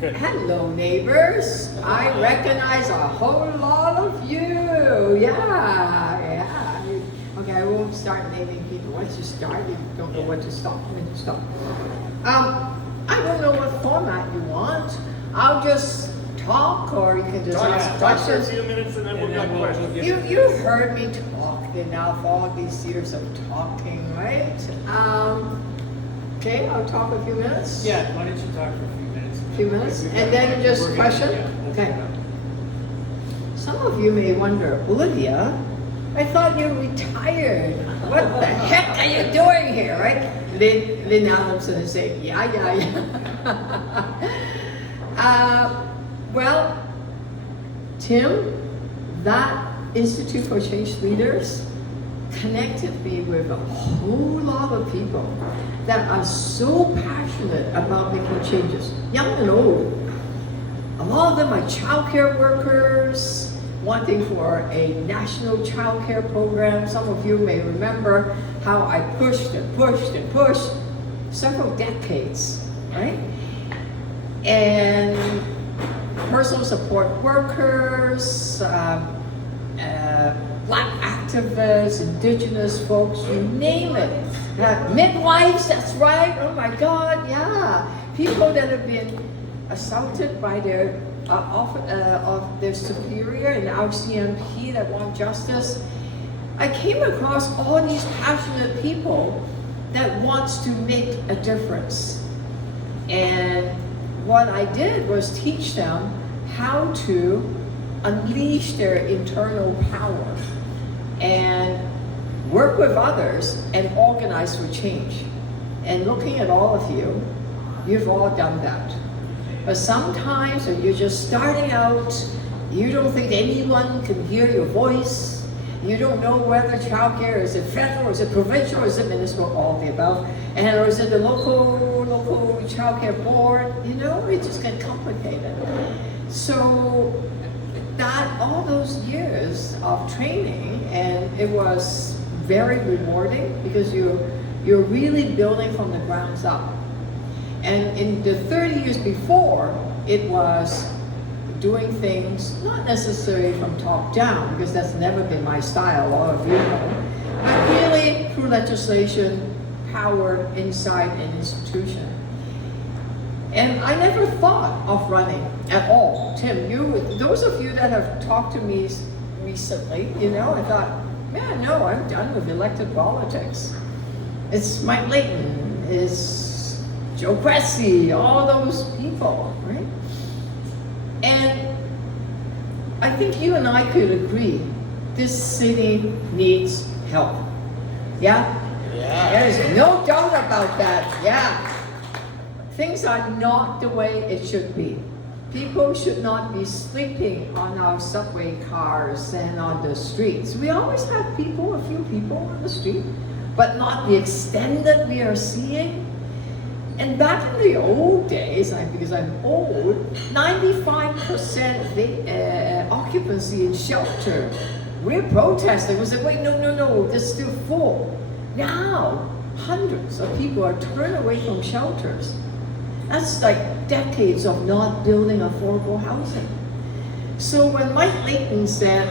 Good. Hello, neighbors. I recognize a whole lot of you. Yeah. Okay, I won't start naming people. Once you start, you don't know when to stop. I don't know what format you want. I'll just talk, or you can just ask Talk for a questions. few minutes and then we'll get questions. You heard me talk enough all these years of talking, right? Okay, I'll talk a few minutes. Yeah, why don't you talk for a few minutes? Few minutes, and then just question? Okay. Some of you may wonder, Olivia, I thought you retired. What the heck are you doing here, right? Lynn Adamson is saying, yeah. Well, Tim, that Institute for Change Leaders connected me with a whole lot of people that are so passionate about making changes, young and old. A lot of them are childcare workers, wanting for a national childcare program. Some of you may remember how I pushed several decades, right? And personal support workers, Black activists, indigenous folks, you name it. Midwives, that's right, oh my God, yeah. People that have been assaulted by their of their superior in the RCMP that want justice. I came across all these passionate people that wants to make a difference. And what I did was teach them how to unleash their internal power and work with others and organize for change. And looking at all of you, you've all done that. But sometimes when you're just starting out, you don't think anyone can hear your voice. You don't know whether childcare is it federal, is it provincial, is it municipal, all of the above, and or is it the local childcare board? You know, it just gets complicated. So that all those years of training, and it was very rewarding because you're really building from the grounds up. And in the 30 years before, it was doing things not necessarily from top down, because that's never been my style, all of you know, but really through legislation, power inside an institution. And I never thought of running at all. Tim, those of you that have talked to me recently, you know, I thought, man, no, I'm done with elected politics. It's Mike Layton, it's Joe Cressy, all those people, right? And I think you and I could agree, this city needs help. Yeah? Yeah. There's no doubt about that, yeah. Things are not the way it should be. People should not be sleeping on our subway cars and on the streets. We always have people, a few people on the street, but not the extent that we are seeing. And back in the old days, because I'm old, 95% occupancy in shelter. We're protesting. We said, wait, no, they're still full. Now, hundreds of people are turned away from shelters. That's like decades of not building affordable housing. So when Mike Layton said,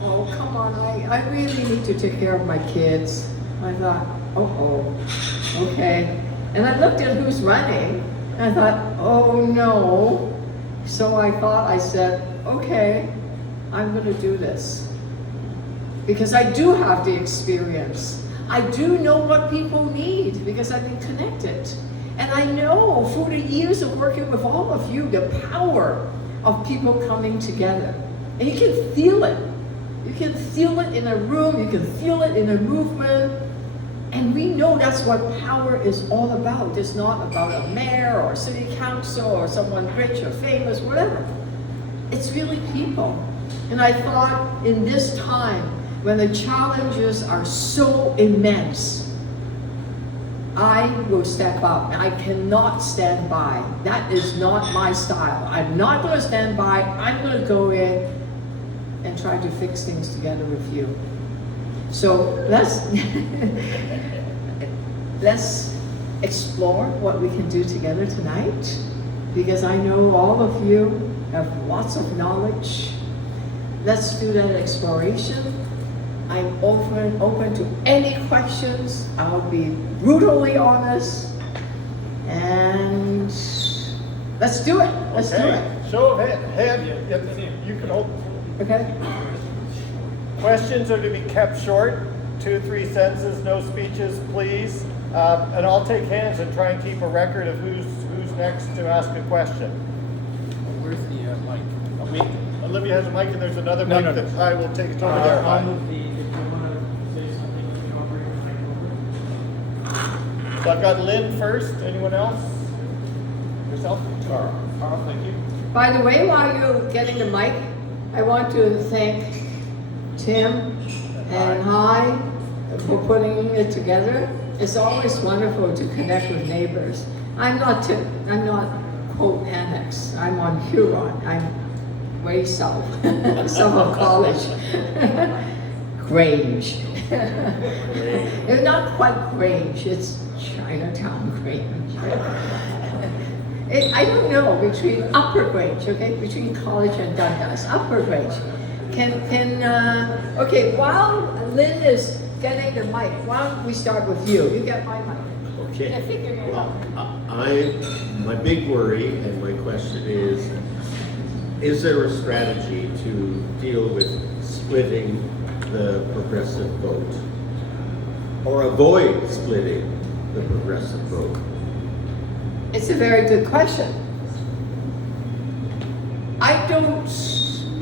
oh, come on, I really need to take care of my kids, I thought, okay. And I looked at who's running, and I thought, oh no. So I said, okay, I'm gonna do this. Because I do have the experience. I do know what people need, because I've been connected. And I know through the years of working with all of you, the power of people coming together. And you can feel it. You can feel it in a room, you can feel it in a movement. And we know that's what power is all about. It's not about a mayor or a city council or someone rich or famous, whatever. It's really people. And I thought in this time, when the challenges are so immense, I will step up. I cannot stand by. That is not my style. I'm not going to stand by. I'm going to go in and try to fix things together with you. So let's explore what we can do together tonight. because I know all of you have lots of knowledge. Let's do that exploration. I'm open to any questions. I'll be brutally honest. And let's do it. Let's do it. Show of hand. You can hold. Okay? Questions are to be kept short, 2-3 sentences, no speeches, please. And I'll take hands and try and keep a record of who's next to ask a question. Where's the mic? Olivia has a mic and there's another No, mic no, that no. I will take it over there. I'll move if you want to say something, you can bring the mic over. So I've got Lynn first. Anyone else? Yourself? Carl, thank you. By the way, while you're getting the mic, I want to thank Tim and Hi for putting it together. It's always wonderful to connect with neighbors. I'm not quote annex. I'm on Huron. I'm way south, south of College. Grange. It's not quite Grange. It's Chinatown Grange. I don't know, between Upper Grange, okay, between College and Dundas, Upper Grange. Okay, while Lynn is getting the mic, why don't we start with you? You get my mic. Okay. I figured it out. My big worry and my question is there a strategy to deal with splitting the progressive vote? Or avoid splitting the progressive vote? It's a very good question. I don't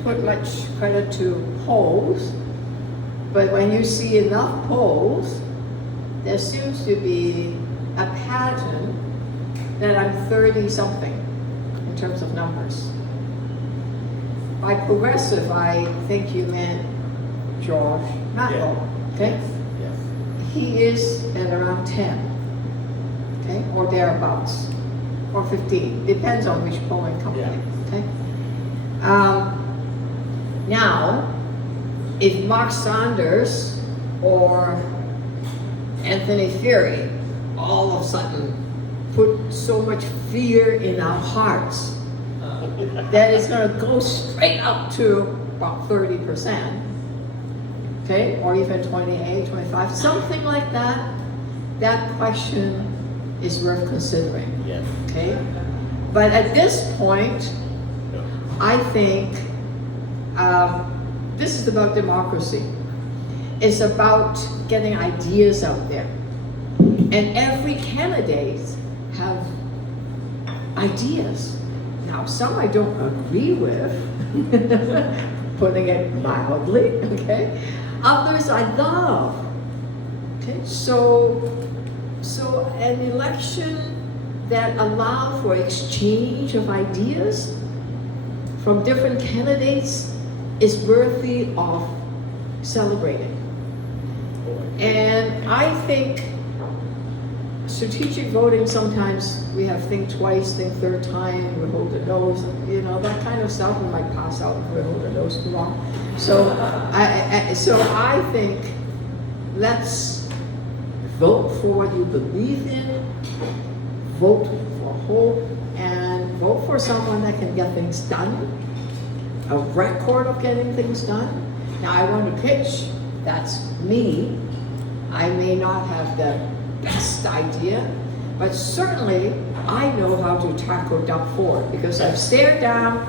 put much credit to polls, but when you see enough polls, there seems to be a pattern that I'm 30-something in terms of numbers. By progressive, I think you meant George Matlow, okay? Yes. He is at around 10, okay, or thereabouts, or 15, depends on which polling company, okay? Now, if Mark Saunders or Anthony Fury all of a sudden put so much fear in our hearts that it's going to go straight up to about 30%, okay, or even 28, 25, something like that, that question is worth considering, Yes. okay? But at this point, I think this is about democracy. It's about getting ideas out there. And every candidate have ideas. Now, some I don't agree with, putting it mildly, okay? Others I love, okay? So an election that allows for exchange of ideas from different candidates is worthy of celebrating. And I think strategic voting, sometimes we have think twice, think third time, we hold the nose, you know, that kind of stuff. We might pass out if we hold the nose too long. So I think let's vote for what you believe in, vote for hope, and vote for someone that can get things done, a record of getting things done. Now I want to pitch, that's me. I may not have the best idea, but certainly I know how to tackle Doug Ford because I've stared down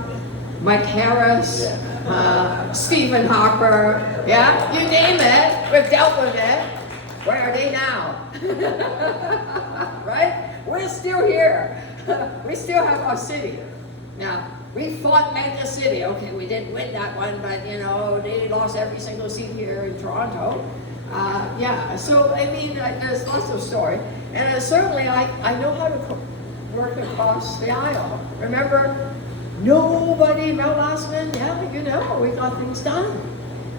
Mike Harris, Stephen Harper, yeah, you name it, we've dealt with it. Where are they now? Right? We're still here. We still have our city. Now, we fought Mega City. Okay, we didn't win that one, but you know, they lost every single seat here in Toronto. Yeah, so I mean, there's lots of story. And certainly I know how to work across the aisle. Remember, nobody, Mel Lastman, yeah, you know, we got things done.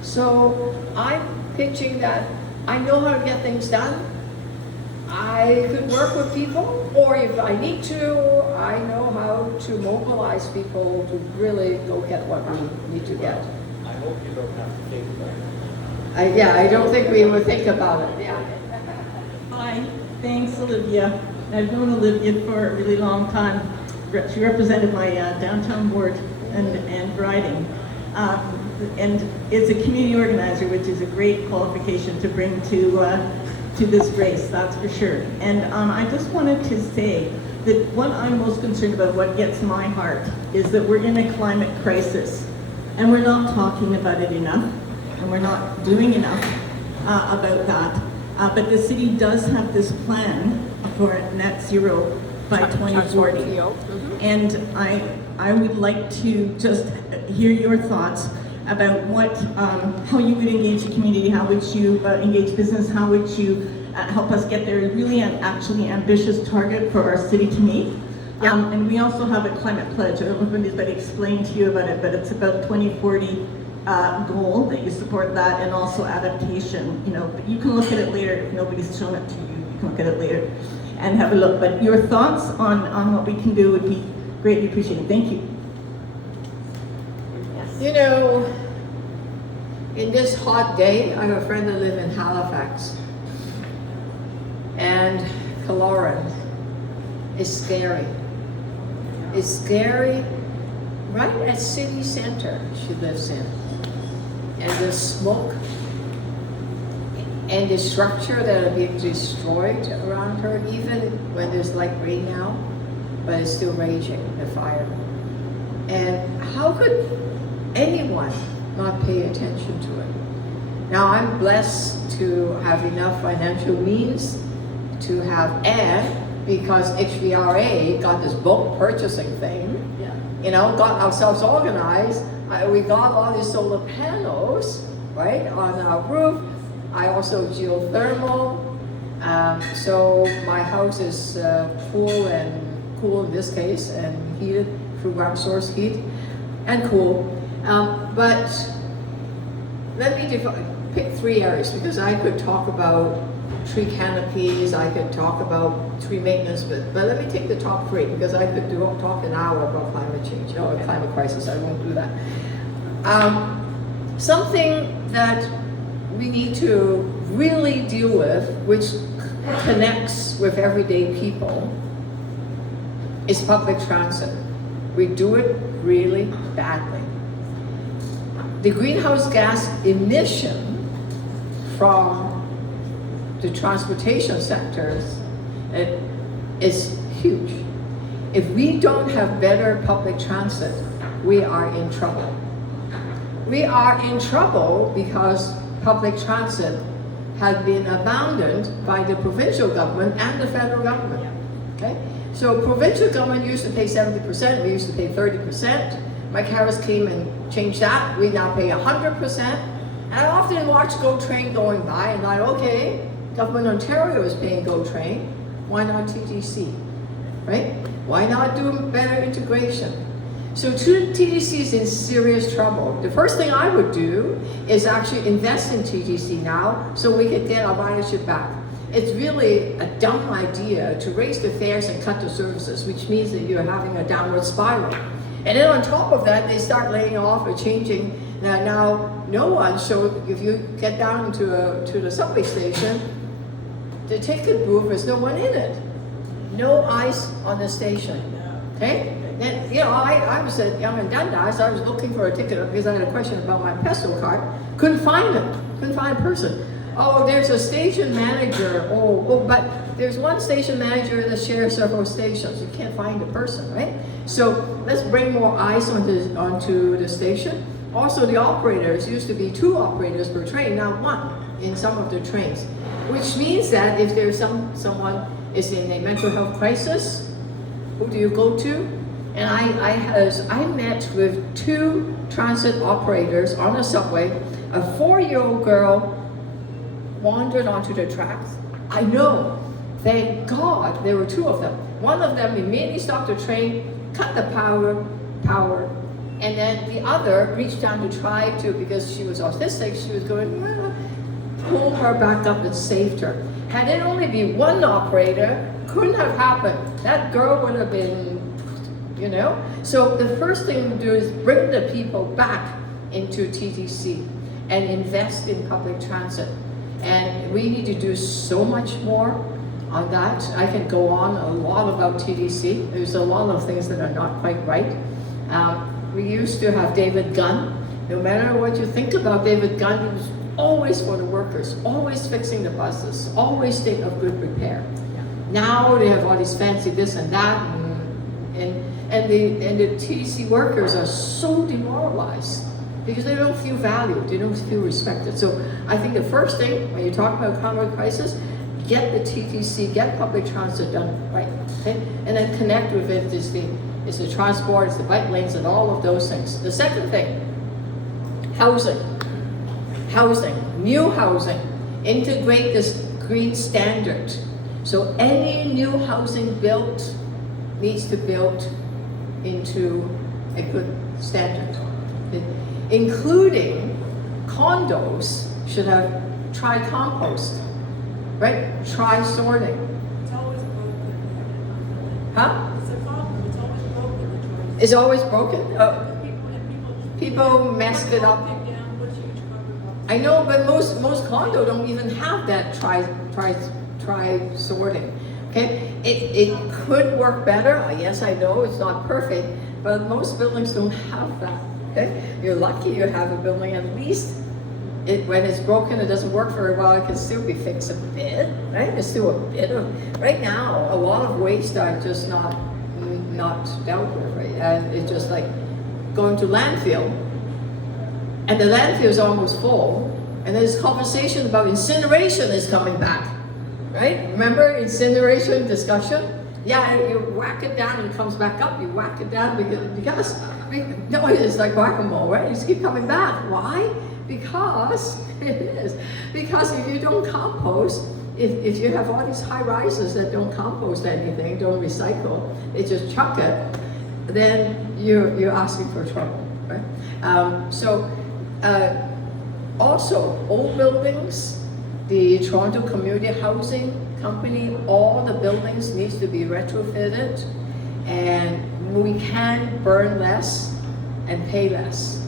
So I'm pitching that I know how to get things done. I could work with people, or if I need to, I know how to mobilize people to really go get what we need to get. I hope you don't have to think about it. I don't think we would think about it, yeah. Hi, thanks Olivia. I've known Olivia for a really long time. she represented my downtown board and riding. And is a community organizer, which is a great qualification to bring to this race, that's for sure. And I just wanted to say that what I'm most concerned about, what gets my heart, is that we're in a climate crisis, and we're not talking about it enough, and we're not doing enough about that. But the city does have this plan for net zero by 2040. And I would like to just hear your thoughts about how you would engage the community, how would you engage business, how would you help us get there, really an actually ambitious target for our city to meet. And we also have a climate pledge. I don't know if anybody explained to you about it, but it's about 2040 goal that you support that, and also adaptation. But you can look at it later. If nobody's shown it to you, you can look at it later and have a look. But your thoughts on what we can do would be greatly appreciated. Thank you. In this hot day, I have a friend that lives in Halifax, and Kaloran is scary. It's scary right at city center she lives in. And the smoke and the structure that are being destroyed around her, even when there's like rain now, but it's still raging, the fire. And how could anyone not pay attention to it? Now, I'm blessed to have enough financial means to have air, because HVRA got this bulk purchasing thing, got ourselves organized. We got all these solar panels, right, on our roof. I also geothermal, so my house is cool in this case, and heated through ground source heat, and cool. But let me pick 3 areas, because I could talk about tree canopies, I could talk about tree maintenance, but let me take the top 3, because I could talk an hour about climate change or climate crisis. I won't do that. Something that we need to really deal with, which connects with everyday people, is public transit. We do it really badly. The greenhouse gas emission from the transportation sectors is huge. If we don't have better public transit, we are in trouble. We are in trouble because public transit has been abandoned by the provincial government and the federal government. Okay? So provincial government used to pay 70%, we used to pay 30%. Mike Harris came and changed that. We now pay 100%. And I often watch GO Train going by and like, okay, Government of Ontario is paying GO Train, why not TTC, right? Why not do better integration? So TTC is in serious trouble. The first thing I would do is actually invest in TTC now so we could get our ridership back. It's really a dumb idea to raise the fares and cut the services, which means that you're having a downward spiral. And then on top of that, they start laying off or changing. Now no one, so if you get down to the subway station, the ticket booth, there's no one in it. No ice on the station, okay? Then, I was at Young and Dundas, I was looking for a ticket because I had a question about my Pesto card. Couldn't find it, couldn't find a person. Oh, there's a station manager. But there's one station manager that shares several stations. You can't find a person, right? So let's bring more eyes onto the station. Also, the operators used to be 2 operators per train, now 1 in some of the trains, which means that if there's someone is in a mental health crisis, who do you go to? And I met with 2 transit operators on the subway. A 4-year-old girl wandered onto the tracks. I know, thank God, there were 2 of them. One of them immediately stopped the train, cut the power, and then the other reached down to try to, because she was autistic, she was going, pulled her back up and saved her. Had it only been 1 operator, couldn't have happened. That girl would have been, So the first thing to do is bring the people back into TTC and invest in public transit. And we need to do so much more on that. I can go on a lot about TDC. There's a lot of things that are not quite right. We used to have David Gunn. No matter what you think about David Gunn, he was always for the workers, always fixing the buses, always state of good repair. Now they have all these fancy this and that, and the TDC workers are so demoralized because they don't feel valued, they don't feel respected. So I think the first thing when you talk about economic crisis, get the TTC, get public transit done right, okay? And then connect with it is the transport, it's the bike lanes, and all of those things. The second thing, housing, new housing, integrate this green standard. So any new housing built needs to build into a good standard, including condos should have tri-compost, right? Tri-sorting. It's always broken. Huh? It's a problem, it's always broken. It's always broken? Oh, People messed it up. Take down, put huge cover box. I know, but most condo don't even have that tri-sorting. Okay, it could work better. Yes, I know it's not perfect, but most buildings don't have that. Okay, you're lucky you have a building. At least when it's broken, it doesn't work very well. It can still be fixed a bit, right? There's still a bit of. Right now, a lot of waste are just not dealt with, right? And it's just like going to landfill, and the landfill is almost full, and there's conversation about incineration is coming back. Right? Remember incineration discussion? Yeah, you whack it down and it comes back up. You whack it down because no, it's like whack-a-mole, right? You just keep coming back. Why? Because it is. Because if you don't compost, if you have all these high rises that don't compost anything, don't recycle, they just chuck it, then you're asking for trouble, right? Also, old buildings. The Toronto Community Housing Company, all the buildings needs to be retrofitted, and we can burn less and pay less.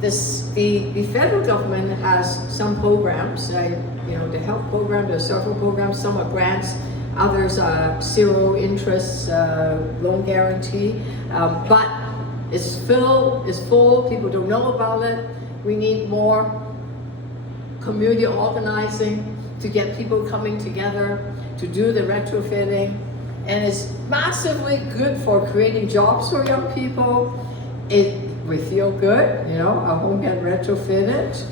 The federal government has some programs, the health program, there are several programs, some are grants, others are zero interest loan guarantee, but it's full, people don't know about it. We need more community organizing to get people coming together to do the retrofitting, and it's massively good for creating jobs for young people. We feel good, our home get retrofitted,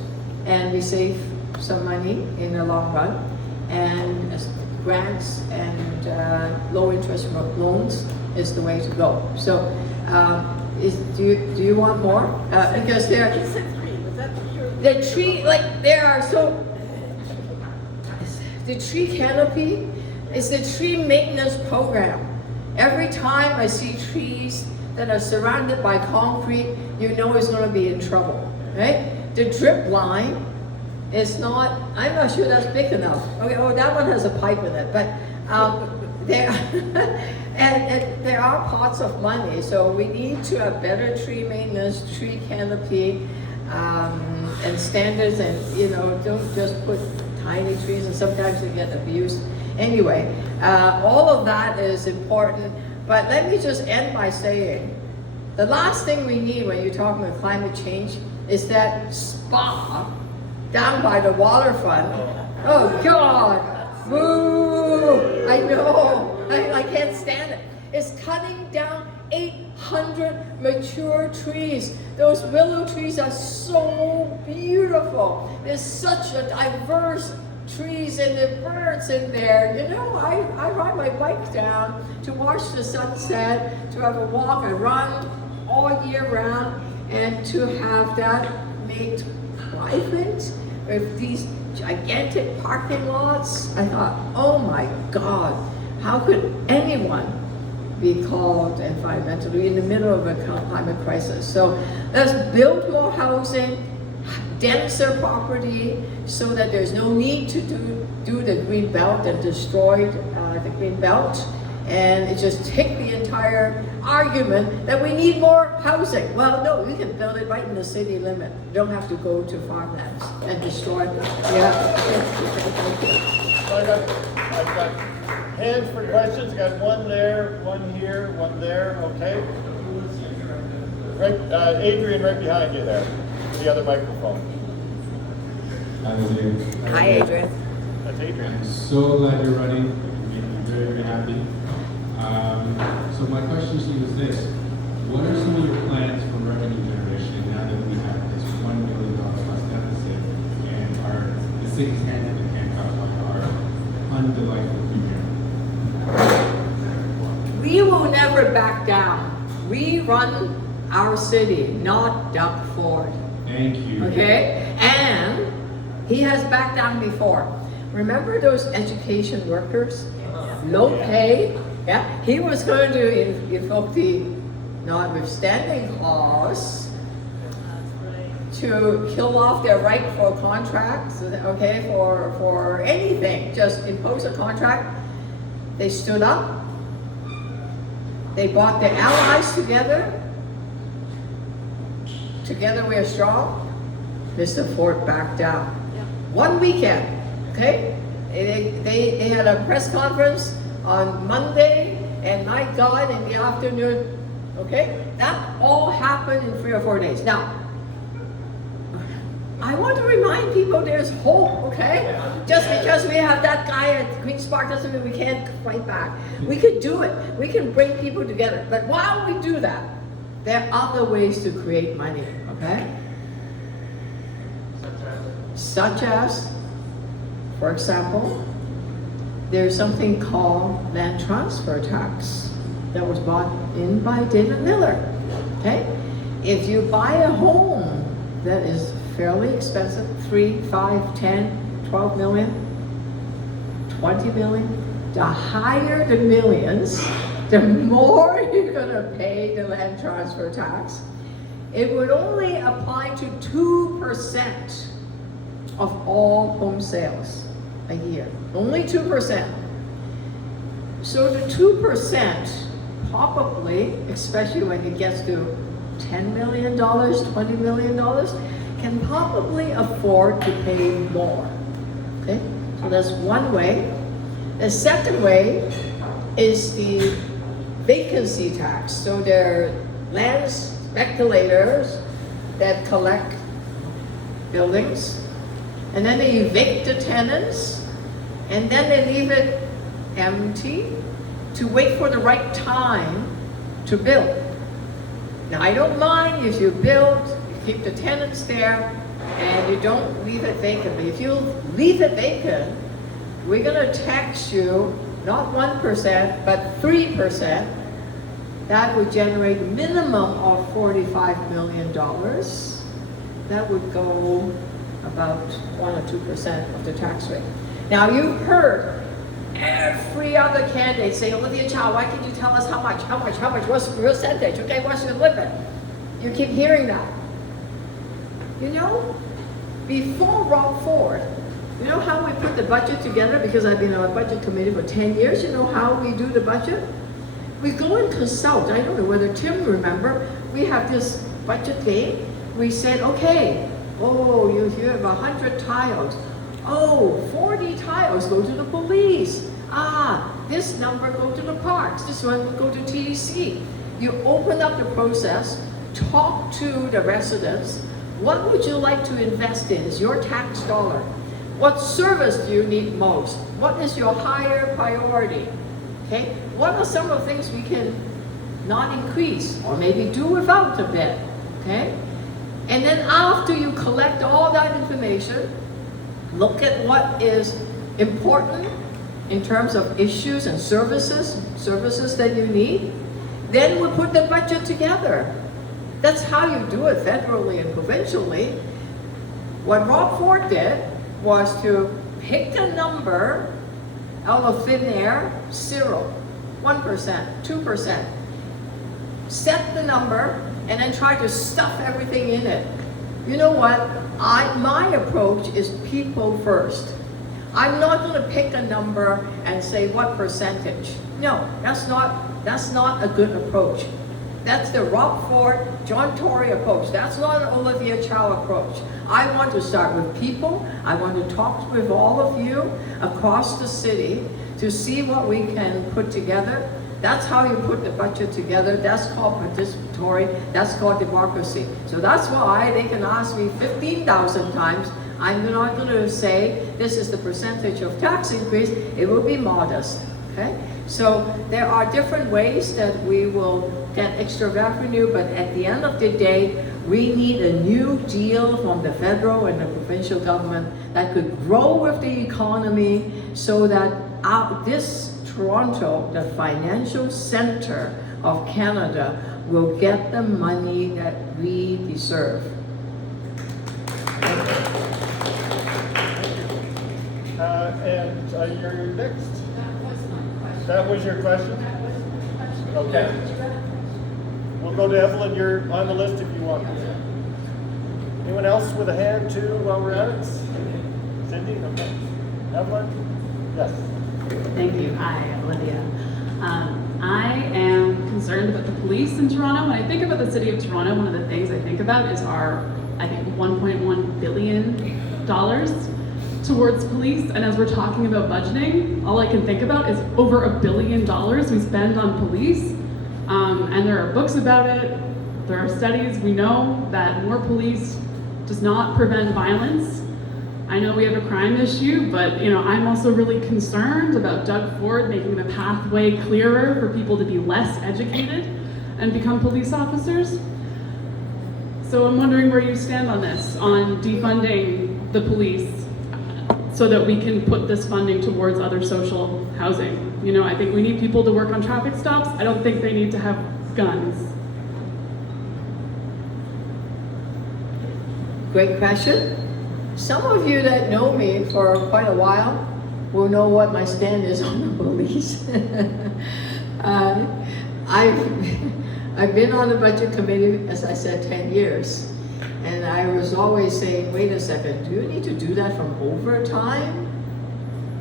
and we save some money in the long run, and grants and low interest loans is the way to go. So do you want more? Because You said 3, was that the tree, the tree canopy is the tree maintenance program. Every time I see trees that are surrounded by concrete, you know it's going to be in trouble, right? The drip line is not, I'm not sure that's big enough. Okay, that one has a pipe in it, but there, and there are pots of money, so we need to have better tree maintenance, tree canopy, and standards, and don't just put tiny trees, and sometimes they get abused. Anyway, all of that is important, but let me just end by saying, the last thing we need when you're talking about climate change is that spa down by the waterfront. Oh God, boo! I know, I can't stand it. It's cutting down 800 mature trees. Those willow trees are so beautiful. There's such a diverse trees and the birds in there. I ride my bike down to watch the sunset, to have a walk. I run all year round, and to have that made private with these gigantic parking lots. I thought, oh my God, how could anyone be called environmentally in the middle of a climate crisis? So let's build more housing, denser property, so that there's no need to do the green belt and destroy the green belt, and it just take the entire argument that we need more housing. Well, no, we can build it right in the city limit. You don't have to go to farmlands and destroy them. Yeah. I've got Hands for questions, got one there, one here, one there, okay? Right, Adrian right behind you there, the other microphone. Hi, Olivia. Hi, Adrian. That's Adrian. I'm so glad you're running. I'm very, very happy. So my question to you is this. What are some of your plans for revenue generation now that we have this $1 million plus deficit and the city's hands in the handcuffs by our undelightful premier? We will never back down. We run our city, not Doug Ford. Thank you. Okay? And he has backed down before. Remember those education workers? Low pay? Yeah. He was going to invoke the notwithstanding clause to kill off their right for contracts, okay, for anything. Just impose a contract. They stood up. They brought their allies together. Together we are strong. Mr. Ford backed down. One weekend, okay? They had a press conference on Monday, and my God, in the afternoon, okay? That all happened in 3 or 4 days. Now, I want to remind people there's hope, okay? Just because we have that guy at Queen's Park doesn't mean we can't fight back. We can do it. We can bring people together. But while we do that, there are other ways to create money, okay? Such as, for example, there's something called land transfer tax that was brought in by David Miller, okay? If you buy a home that is fairly expensive, 3, 5, 10, 12 million, 20 million, the higher the millions, the more you're gonna pay the land transfer tax. It would only apply to 2% of all home sales a year. Only 2%. So the 2% probably, especially when it gets to $10 million, $20 million, can probably afford to pay more. Okay? So that's one way. The second way is the vacancy tax. So there are land speculators that collect buildings, and then they evict the tenants, and then they leave it empty to wait for the right time to build. Now, I don't mind if you build, you keep the tenants there, and you don't leave it vacant. But if you leave it vacant, we're gonna tax you not 1%, but 3%. That would generate a minimum of $45 million. That would go about 1 or 2% of the tax rate. Now, you've heard every other candidate say, Olivia Chow, why can't you tell us how much, what's the percentage, okay, what's the limit? You keep hearing that. You know, before Rob Ford, you know how we put the budget together? Because I've been on a budget committee for 10 years, you know how we do the budget? We go and consult. I don't know whether Tim remember, we have this budget game. We said, okay, oh, you have 100 tiles. Oh, 40 tiles go to the police. Ah, this number go to the parks. This one will go to TDC. You open up the process, talk to the residents. What would you like to invest in? Is your tax dollar? What service do you need most? What is your higher priority? Okay, what are some of the things we can not increase or maybe do without a bit? Okay, and then after you collect all that information, look at what is important in terms of issues and services that you need. Then we put the budget together. That's how you do it federally and provincially. What Rob Ford did was to pick a number out of thin air, 0, 1%, 2%. Set the number and then try to stuff everything in it. You know what? My approach is people first. I'm not going to pick a number and say what percentage. No, that's not a good approach. That's the Rob Ford, John Tory approach. That's not an Olivia Chow approach. I want to start with people. I want to talk with all of you across the city to see what we can put together. That's how you put the budget together. That's called participatory. That's called democracy. So that's why they can ask me 15,000 times. I'm not going to say this is the percentage of tax increase. It will be modest. Okay? So there are different ways that we will get extra revenue, but at the end of the day, we need a new deal from the federal and the provincial government that could grow with the economy so that this Toronto, the financial center of Canada, will get the money that we deserve. And you're next. That was my question. That was your question? That was my question. Okay. We'll go to Evelyn. You're on the list if you want. Anyone else with a hand too while we're at it? Cindy? Okay. Evelyn? Yes. Thank you. Hi, Olivia. I am concerned about the police in Toronto. When I think about the city of Toronto, one of the things I think about is our, I think, $1.1 billion towards police. And as we're talking about budgeting, all I can think about is over $1 billion we spend on police. And there are books about it. There are studies. We know that more police does not prevent violence. I know we have a crime issue, but I'm also really concerned about Doug Ford making the pathway clearer for people to be less educated and become police officers. So I'm wondering where you stand on this, on defunding the police so that we can put this funding towards other social housing. I think we need people to work on traffic stops. I don't think they need to have guns. Great question. Some of you that know me for quite a while will know what my stand is on the police. I've been on the budget committee, as I said, 10 years. And I was always saying, wait a second, do you need to do that from overtime?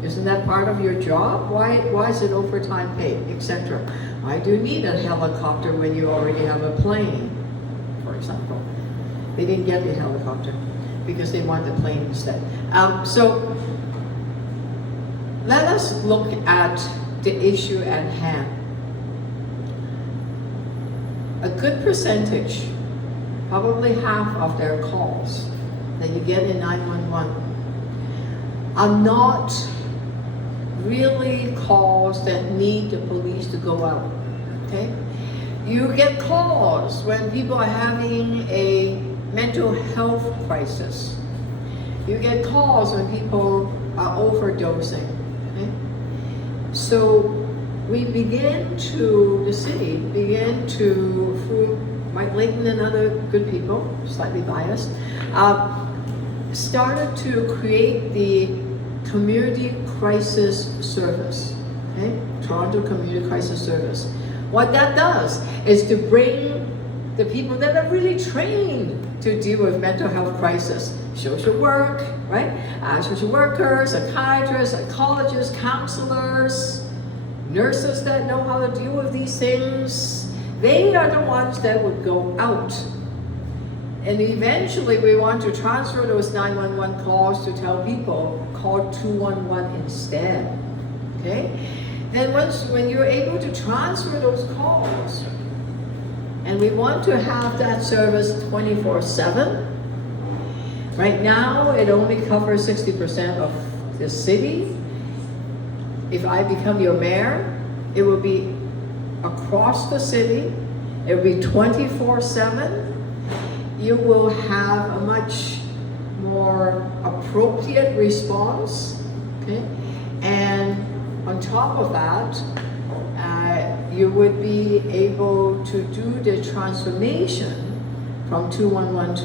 Isn't that part of your job? Why is it overtime paid, etc.? Why do you need a helicopter when you already have a plane, for example? They didn't get the helicopter because they want the plane instead. So let us look at the issue at hand. A good percentage, probably half of their calls that you get in 911 are not really calls that need the police to go out, okay? You get calls when people are having a mental health crisis. You get calls when people are overdosing, okay? So the city began to, through Mike Layton and other good people, slightly biased, started to create the Community Crisis Service, okay? Toronto Community Crisis Service. What that does is to bring the people that are really trained to deal with mental health crisis, social work, right? Social workers, psychiatrists, psychologists, counselors, nurses that know how to deal with these things. They are the ones that would go out. And eventually we want to transfer those 911 calls to tell people, call 211 instead, okay? Then when you're able to transfer those calls, and we want to have that service 24/7, right now it only covers 60% of the city. If I become your mayor, it will be across the city, it will be 24/7. You will have a much more appropriate response, okay? And on top of that, you would be able to do the transformation from 911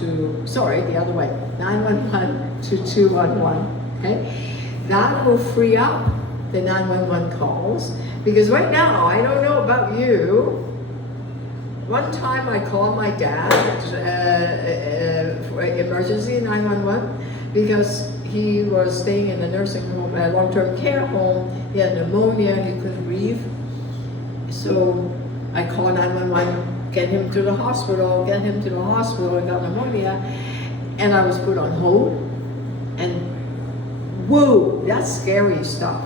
to 211, okay? That will free up the 911 calls, because right now, I don't know about you, one time I called my dad for emergency 911 because he was staying in a nursing home, a long-term care home. He had pneumonia, he couldn't breathe. So I called 911, get him to the hospital, he got pneumonia, and I was put on hold. And whoa, that's scary stuff.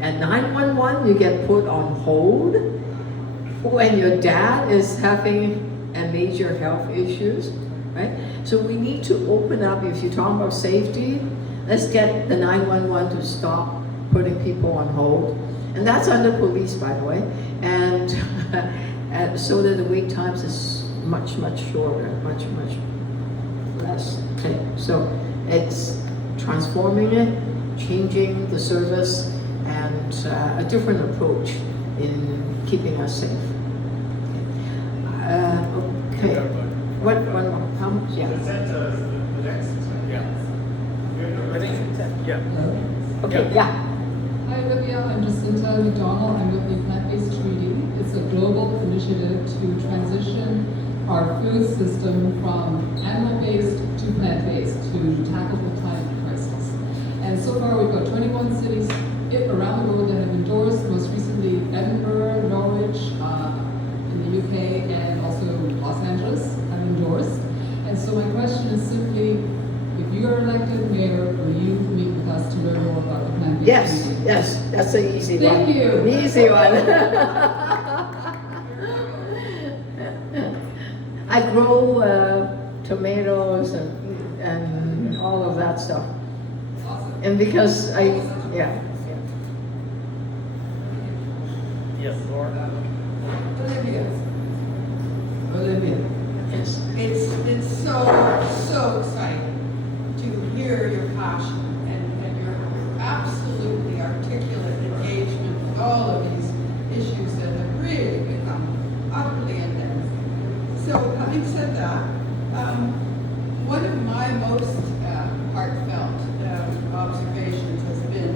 At 911, you get put on hold when your dad is having a major health issues, right? So we need to open up, if you're talking about safety, let's get the 911 to stop putting people on hold. And that's under police, by the way. And, and so that the wait times is much shorter, much less. Okay. So it's transforming it, changing the service, and a different approach in keeping us safe. Okay. What one more? How much? Yeah. The next. Yeah. I think. Yeah. Okay. Yeah. Hi Olivia, I'm Jacinta McDonald. I'm with the Plant-Based Treaty. It's a global initiative to transition our food system from animal-based to plant-based to tackle the climate crisis. And so far we've got 21 cities around the world that have endorsed, most recently Edinburgh, Norwich, in the UK, and also Los Angeles have endorsed. And so my question is simply, if you are elected mayor, will you meet with us to learn more about the plant-based? Yes, that's an easy one. Thank you. An easy one. I grow tomatoes and all of that stuff. Awesome. And because yeah. Yes, Laura. Olivia, Yes. it's so exciting to hear your passion and your absolutely articulate engagement with all of these issues that have really become utterly endemic. So having said that, one of my most heartfelt observations has been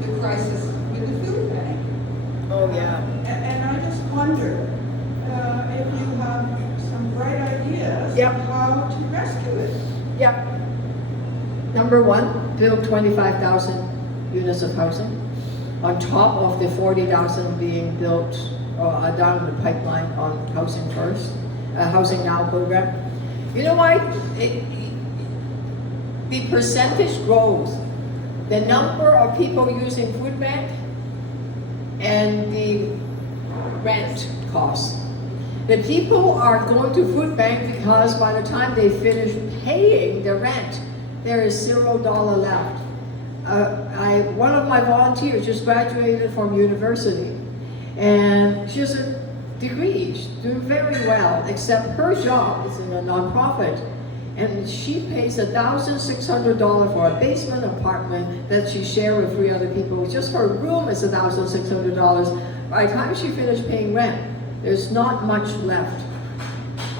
the crisis with the food bank. Oh yeah. And I just wonder if you have some bright ideas Yep. of how to rescue it. Yep. Number one, build 25,000 units of housing on top of the 40,000 being built down the pipeline on Housing First, Housing Now program. You know why? The percentage growth, the number of people using food bank, and the rent cost. The people are going to food bank because by the time they finish paying the rent, there is $0 left. One of my volunteers just graduated from university, and she has a degree, she's doing very well, except her job is in a nonprofit, and she pays $1,600 for a basement apartment that she shares with 3 other people. Just her room is $1,600. By the time she finished paying rent, there's not much left.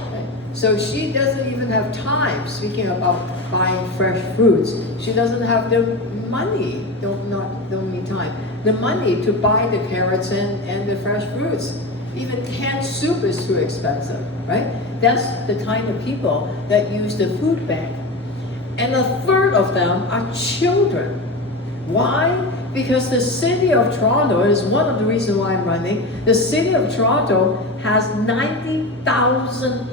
Okay? So she doesn't even have time, speaking about buying fresh fruits, she doesn't have the money, don't need time, the money to buy the carrots and the fresh fruits. Even canned soup is too expensive, right? That's the kind of people that use the food bank. And a third of them are children. Why? Because the city of Toronto, is one of the reasons why I'm running, the city of Toronto has 90,000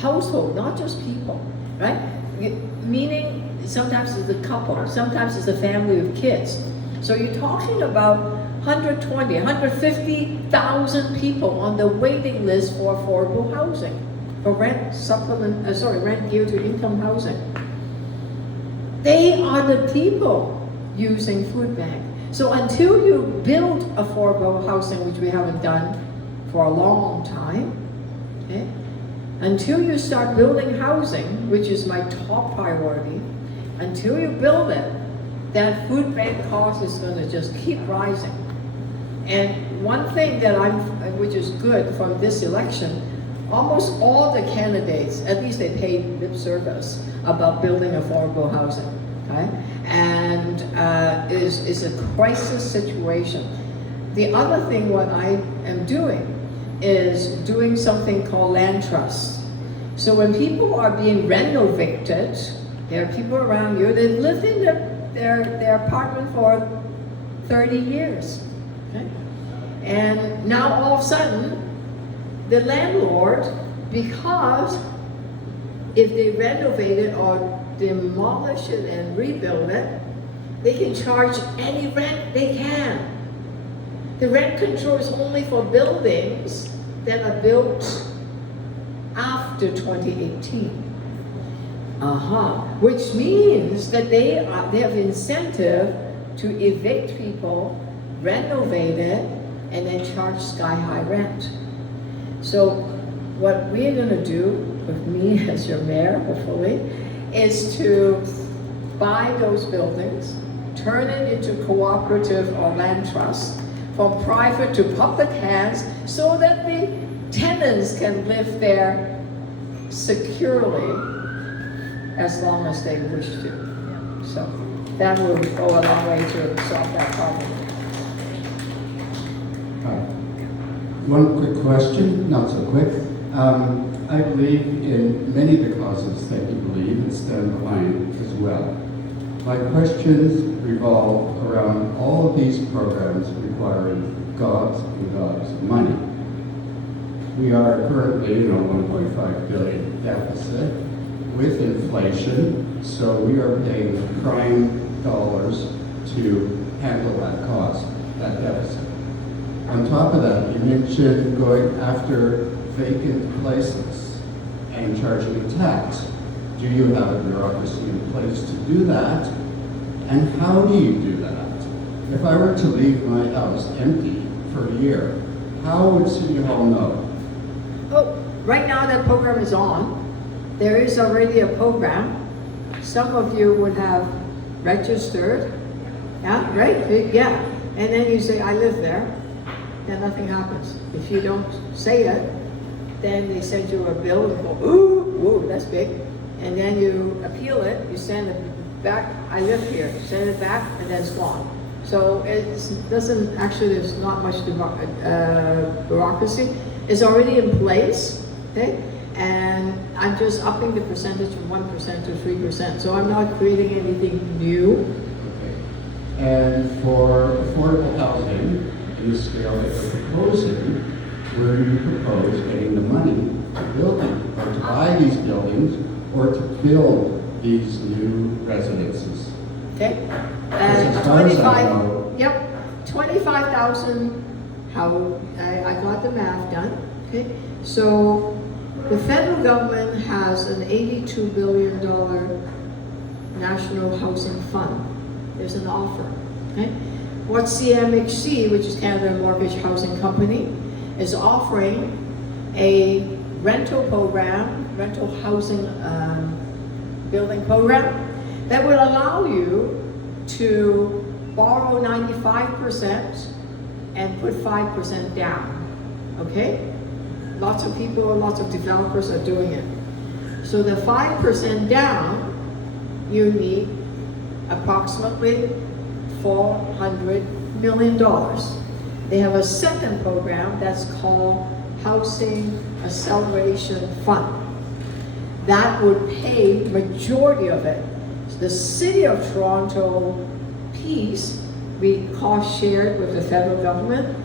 household, not just people, right? Meaning sometimes it's a couple, sometimes it's a family with kids. So you're talking about 150,000 people on the waiting list for affordable housing, for rent geared to income housing. They are the people using food bank. So until you build affordable housing, which we haven't done for a long time, okay? Until you start building housing, which is my top priority, until you build it, that food bank cost is going to just keep rising. And one thing that which is good from this election, almost all the candidates, at least they paid lip service about building affordable housing, okay? And is a crisis situation. The other thing what I am doing is doing something called land trust. So when people are being renovated, there are people around you, they've lived in their apartment for 30 years. Okay? And now all of a sudden, the landlord, because if they renovate it or demolish it and rebuild it, They can charge any rent they can. The rent control is only for buildings that are built after 2018. Which means that they have incentive to evict people, renovate it, and then charge sky-high rent. So what we're gonna do, with me as your mayor, hopefully, is to buy those buildings, turn it into cooperative or land trust, from private to public hands, so that the tenants can live there securely as long as they wish to. So that will go a long way to solve that problem. One quick question, not so quick. I believe in many of the causes that you believe and stand behind as well. My questions revolve around all of these programs requiring gobs and gobs of money. We are currently in a 1.5 billion deficit with inflation, so we are paying prime dollars to handle that cost, that deficit. On top of that, you mentioned going after vacant places and charging a tax. Do you have a bureaucracy in place to do that? And how do you do that? If I were to leave my house empty for a year, how would City Hall know? Oh, right now that program is on. There is already a program. Some of you would have registered. Yeah, right? Yeah. And then you say, I live there. And nothing happens. If you don't say it, then they send you a bill and go, ooh, that's big. And then you appeal it, you send it back, I live here, send it back, and then it's gone. So it doesn't, actually there's not much bureaucracy. It's already in place, okay? And I'm just upping the percentage from 1% to 3%. So I'm not creating anything new. Okay. And for affordable housing, in the scale that you're proposing, where do you propose getting the money to build them, or to buy these buildings, or to build these new residences? Okay? As far as I know, 25,000, how, I got the math done, okay? So the federal government has an $82 billion National Housing Fund. There's an offer, okay? What CMHC, which is Canada Mortgage Housing Company, is offering a rental program, rental housing building program, that will allow you to borrow 95% and put 5% down, okay? Lots of people, lots of developers are doing it. So the 5% down, you need approximately $400 million. They have a second program that's called Housing Acceleration Fund. That would pay majority of it. The City of Toronto piece, we cost shared with the federal government,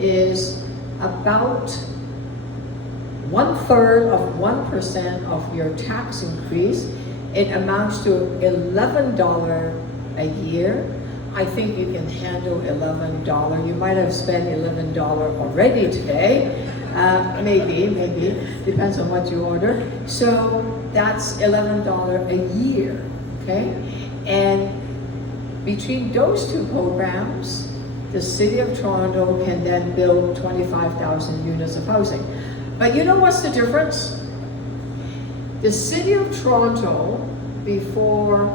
is about 1/3 of 1% of your tax increase. It amounts to $11 a year. I think you can handle $11. You might have spent $11 already today. Maybe, depends on what you order. So that's $11 a year, okay? And between those two programs, the City of Toronto can then build 25,000 units of housing. But you know what's the difference? The City of Toronto, before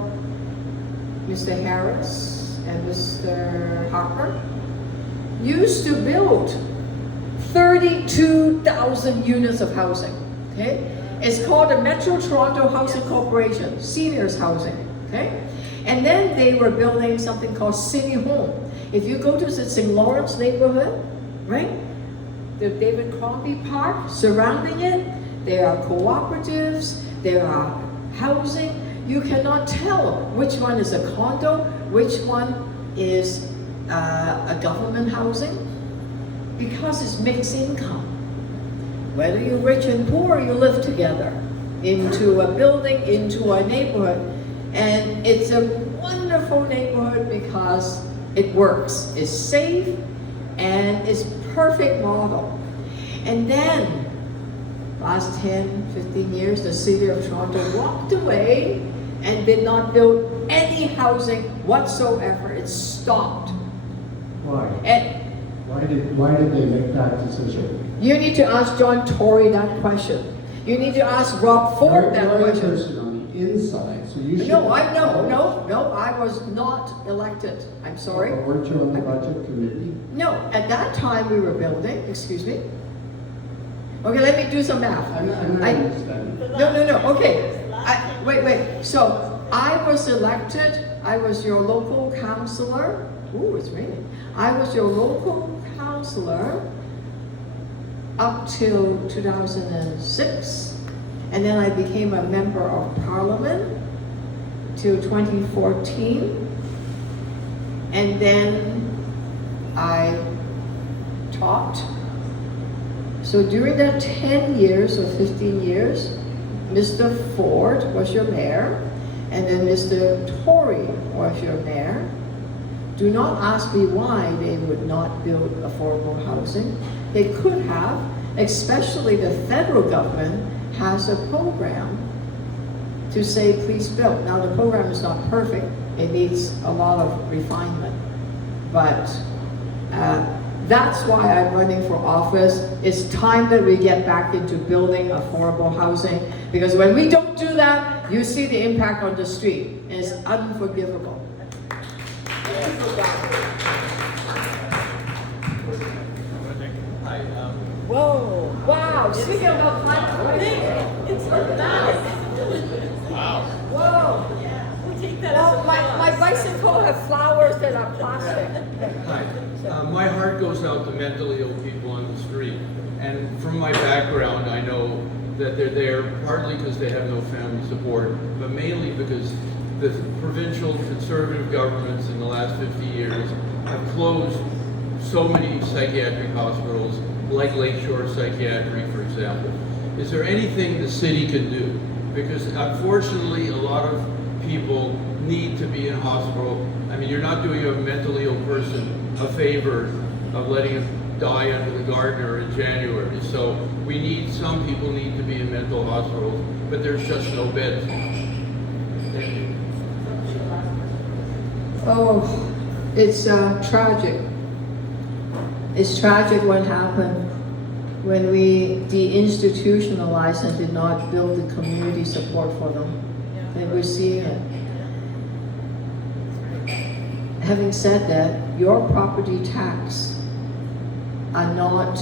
Mr. Harris and Mr. Harper, used to build 32,000 units of housing, okay? It's called the Metro Toronto Housing Corporation, seniors housing, okay? And then they were building something called City Home. If you go to the St. Lawrence neighborhood, right? The David Crombie Park, surrounding it, there are cooperatives, there are housing. You cannot tell which one is a condo, which one is a government housing, because it's mixed income. Whether you're rich and poor, you live together into a building, into a neighborhood. And it's wonderful neighborhood because it works. It's safe and it's perfect model. And then, last 10, 15 years, the city of Toronto walked away and did not build any housing whatsoever. It stopped. Why? And Why did they make that decision? you need to ask John Tory that question. You need to ask Rob Ford that You're a question. person on the inside, so you should. No, I was not elected. I'm sorry. Or weren't you on the budget committee? No, at that time we were building, excuse me. Okay, let me do some math. I'm not understanding. No, okay. Wait. So, I was elected, I was your local councillor. Ooh, it's raining. I was your local councillor up till 2006. And then I became a member of parliament till 2014. And then I taught. So during that 10 years or 15 years, Mr. Ford was your mayor, and then Mr. Tory was your mayor. Do not ask me why they would not build affordable housing. They could have, especially the federal government has a program to say, please build. Now the program is not perfect. It needs a lot of refinement. But that's why I'm running for office. It's time that we get back into building affordable housing, because when we don't do that, you see the impact on the street, and it's unforgivable. Whoa, wow, speaking about climate, it's nice. Wow. Whoa. We'll take that as my bicycle has flowers that are plastic. Hi. My heart goes out to mentally ill people on the street. And from my background, I know that they're there partly because they have no family support, but mainly because the provincial conservative governments in the last 50 years have closed so many psychiatric hospitals, like Lakeshore Psychiatry, for example. Is there anything the city can do? Because unfortunately, a lot of people need to be in hospital. I mean, you're not doing a mentally ill person a favor of letting him die under the gardener in January. So some people need to be in mental hospitals, but there's just no beds. Thank you. Oh, it's tragic. It's tragic what happened when we deinstitutionalized and did not build the community support for them. And we're seeing it. Having said that, your property tax are not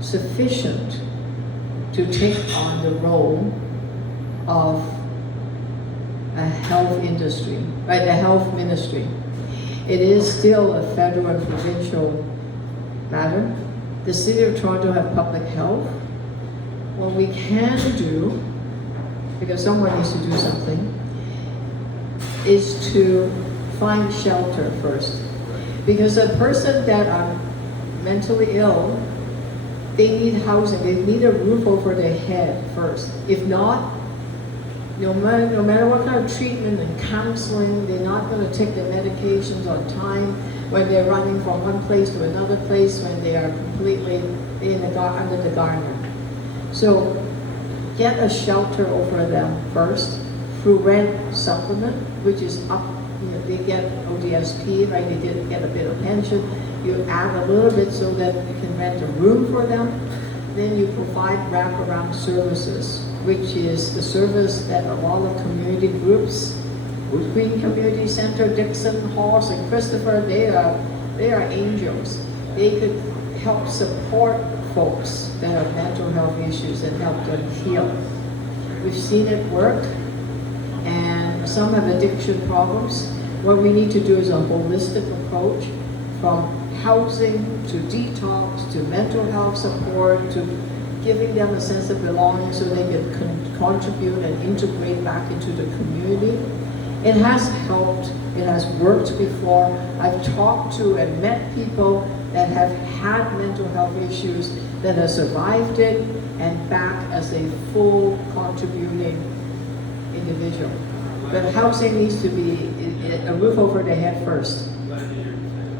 sufficient to take on the role of a health industry, right? A health ministry. It is still a federal and provincial matter. The City of Toronto have public health. What we can do, because someone needs to do something, is to find shelter first. Because a person that are mentally ill, they need housing, they need a roof over their head first. If not, no matter what kind of treatment and counseling, they're not going to take the medications on time when they're running from one place to another place, when they are completely under the gardener. So get a shelter over them first through rent supplement, which is up, they get ODSP, right? They get a bit of pension. You add a little bit so that you can rent a room for them. Then you provide wraparound services, which is the service that a lot of community groups, Queen Community Center, Dixon, Halls, and Christopher, they are angels. They could help support folks that have mental health issues and help them heal. We've seen it work, and some have addiction problems. What we need to do is a holistic approach, from housing to detox to mental health support to giving them a sense of belonging so they can contribute and integrate back into the community. It has helped, it has worked before. I've talked to and met people that have had mental health issues that have survived it and back as a full contributing individual. But housing needs to be a roof over their head first.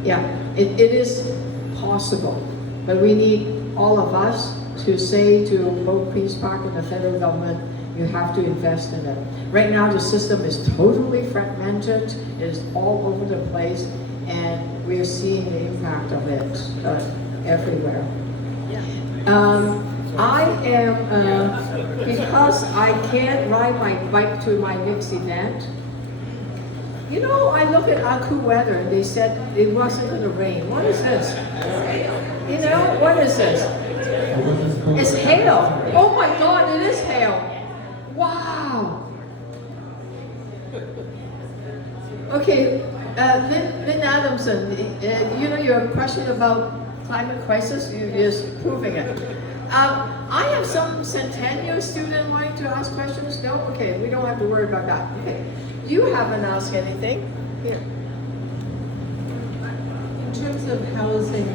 Yeah, it is possible, but we need all of us to say to both Queen's Park and the federal government, you have to invest in it. Right now, the system is totally fragmented, it is all over the place, and we're seeing the impact of it everywhere. I am, because I can't ride my bike to my next event, you know, I look at Aku weather and they said it wasn't going to rain. What is this? You know, what is this? It's hail. Oh my God, it is hail. Wow. Okay, Lynn Adamson, you know your question about climate crisis, you're just proving it. I have some Centennial student wanting to ask questions. No? Okay, we don't have to worry about that. Okay. You haven't asked anything. Here. In terms of housing,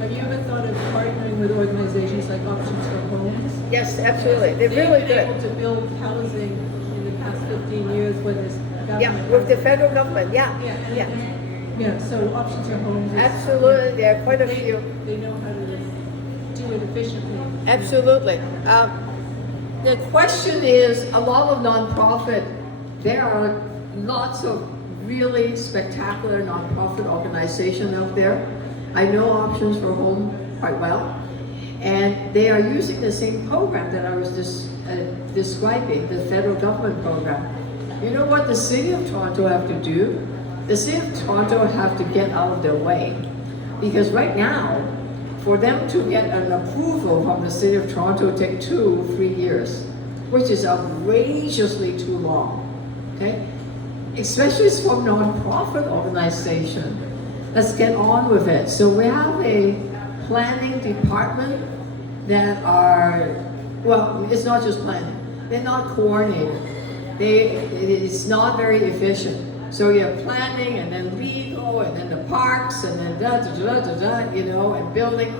have you ever thought of partnering with organizations like Options for Homes? Yes, absolutely. They're really They've been able to build housing in the past 15 years when there's government. Yeah, with the federal government. Yeah. Yeah, so Options for Homes. Absolutely, there are quite a few. They know how to do it efficiently. Absolutely. The question is, a lot of nonprofit, there are lots of really spectacular nonprofit organizations out there. I know Options for Home quite well, and they are using the same program that I was describing, the federal government program. You know what the City of Toronto have to do? The City of Toronto have to get out of their way, because right now, for them to get an approval from the City of Toronto take 2-3 years, which is outrageously too long, okay? Especially from nonprofit organization. Let's get on with it. So we have a planning department that are, well, it's not just planning. They're not coordinated. It's not very efficient. So you have planning and then legal and then the parks and then you know, and building.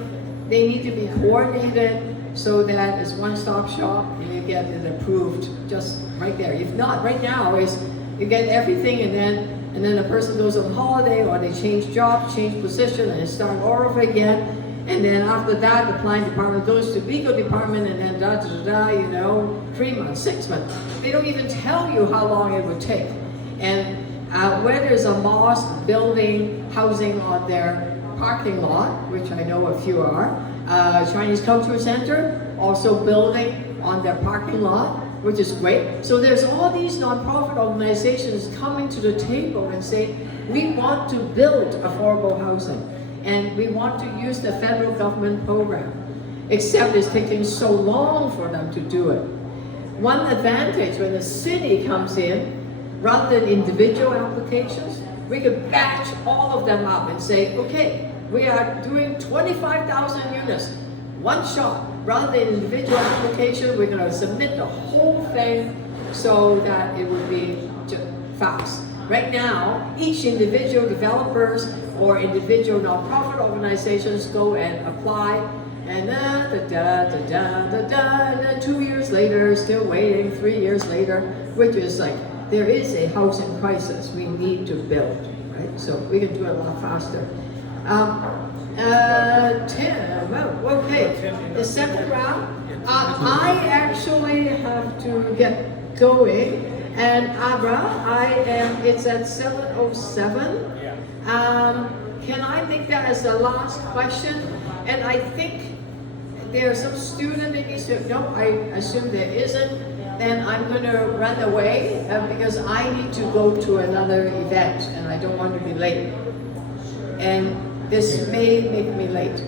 They need to be coordinated so that it's one-stop shop and you get it approved just right there. If not, right now is you get everything and then a person goes on holiday or they change job, change position and start all over again. And then after that, the planning department goes to legal department and then you know, 3 months, 6 months. They don't even tell you how long it would take. And where there's a mosque building housing on their parking lot, which I know a few are, Chinese Cultural Center also building on their parking lot, which is great. So there's all these nonprofit organizations coming to the table and saying, we want to build affordable housing and we want to use the federal government program, except it's taking so long for them to do it. One advantage when the city comes in, rather than individual applications, we could batch all of them up and say, okay, we are doing 25,000 units, one shot. Rather than individual application, we're going to submit the whole thing so that it would be fast. Right now, each individual developers or individual nonprofit organizations go and apply, and and then 2 years later, still waiting, 3 years later, which is like, there is a housing crisis we need to build, right? So we can do it a lot faster. Tim, well, okay, the second round, I actually have to get going, and Abra, it's at 7:07. Can I make that as the last question? And I think there's some student that needs to, no, I assume there isn't. Then I'm going to run away because I need to go to another event and I don't want to be late. And this may make me late.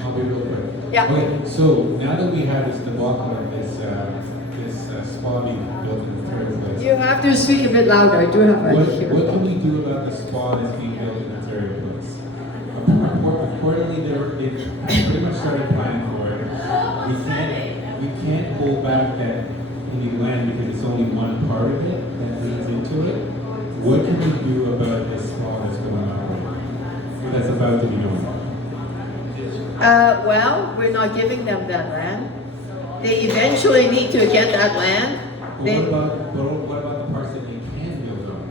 I'll be real quick. Yeah. Okay, so now that we have this debacle of this spa being built in the third place. You have to speak a bit louder. I do have a here. What can we do about the spa that's being built in the third place? Reportedly, they pretty much started planning for it. We can't hold back that any land because it's only one part of it that leads into it. What can we do about this spa that's going on? That's about to be going on? Well, we're not giving them that land. They eventually need to get that land. What about the parts that you can build on?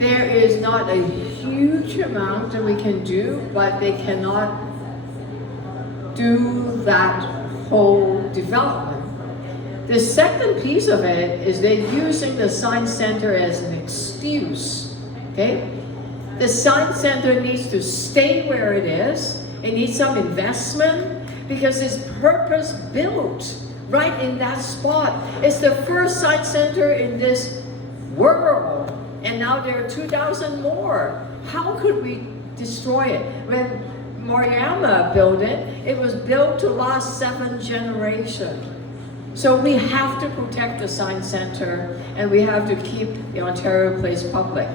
there is not a huge amount that we can do, but they cannot do that whole development. The second piece of it is they're using the science center as an excuse, okay? The science center needs to stay where it is. It needs some investment because it's purpose built right in that spot. It's the first science center in this world, and now there are 2,000 more. How could we destroy it? When Moriyama built it, it was built to last 7 generations. So we have to protect the science center, and we have to keep the Ontario Place public.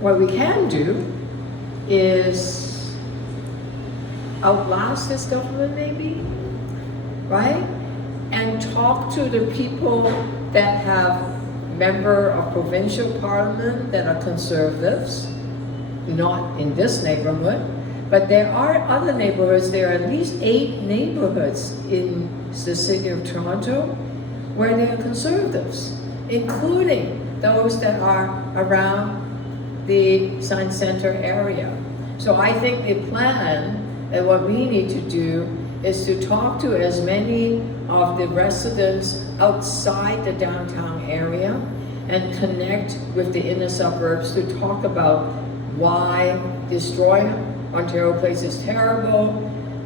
What we can do is outlast this government maybe, right? And talk to the people that have member of provincial parliament that are conservatives, not in this neighborhood, but there are other neighborhoods. There are at least 8 neighborhoods in the city of Toronto where they are conservatives, including those that are around the Science Center area. So I think the plan and what we need to do is to talk to as many of the residents outside the downtown area and connect with the inner suburbs to talk about why destroying Ontario Place is terrible,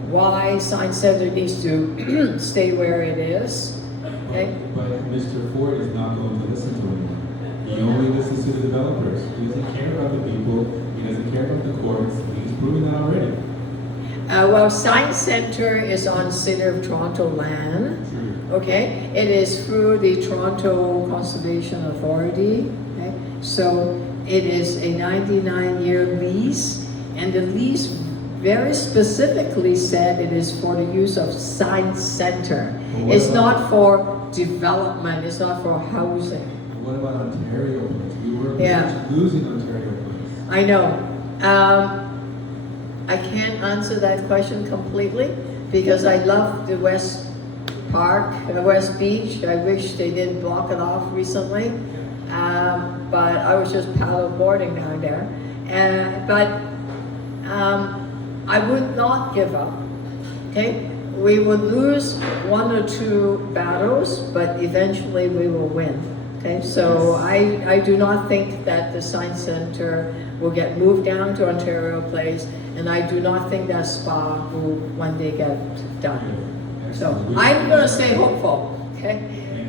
why Science Center needs to stay where it is. Okay? But Mr. Ford is not going to listen to him. He only listens to the developers. He doesn't care about the people. He doesn't care about the courts. He's proven that already. Well, Science Center is on City of Toronto land. Okay, it is through the Toronto Conservation Authority. Okay, so it is a 99-year lease, and the lease very specifically said it is for the use of Science Center. It's not for development. It's not for housing. What about Ontario Place? We were Yeah. losing Ontario Place. I know. I can't answer that question completely because I love the West Park, the West Beach. I wish they didn't block it off recently. But I was just paddle boarding down there. I would not give up. Okay? We would lose 1 or 2 battles, but eventually we will win. Okay, so I do not think that the Science Center will get moved down to Ontario Place, and I do not think that spa will one day get done. So I'm going to stay hopeful. Okay,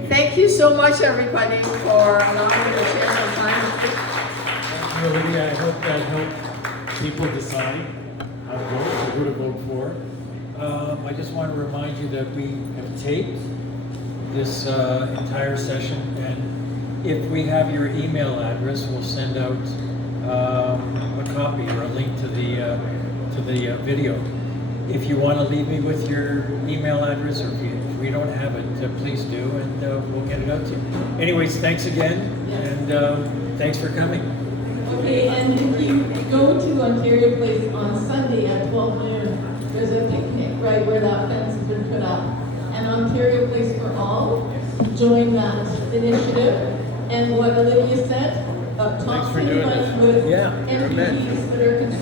thank you so much, everybody, for allowing me to share some time. Thank you, Olivia. I hope that helped people decide how to vote or who to vote for. I just want to remind you that we have taped this entire session, and if we have your email address, we'll send out a copy or a link to the video. If you want to leave me with your email address, or if we don't have it, please do, and we'll get it out to you. Anyways, thanks again, and thanks for coming. Okay, and if you go to Ontario Place on Sunday at 12 noon, there's a picnic right where that fence has been put up. And Ontario Place for All, join that initiative. And what Olivia said, Thanks talk for to doing anyone this. with Yeah, you're a man. MPs that are concerned